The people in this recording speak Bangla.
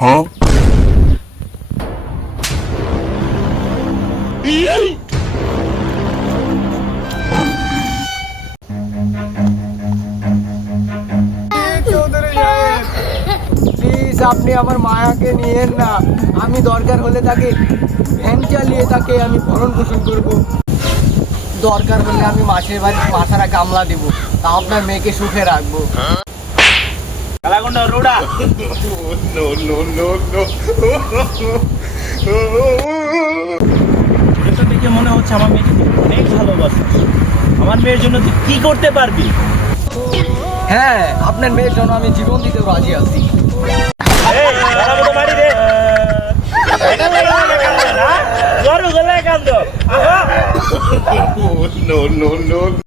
হ্যাঁ প্লিজ আপনি আমার মায়াকে নিয়েন না। আমি দরকার হলে তাকে ভ্যান চালিয়ে তাকে আমি ভরণ পোষণ করব। দরকার হলে আমি মাসের বাড়ি মাথারা গামলা দেব, তা আপনার মেয়েকে সুখে রাখবো। এটা দেখে মনে হচ্ছে আমার মেয়েকে তুই অনেক ভালোবাসিস। আমার মেয়ের জন্য তুই কি করতে পারবি? হ্যাঁ, আপনার মেয়ের জন্য আমি জীবন দিতে রাজি আছি। এই, দাঁড়াবো তো বাড়ি রে। গরু গলায় কান্দ। no no no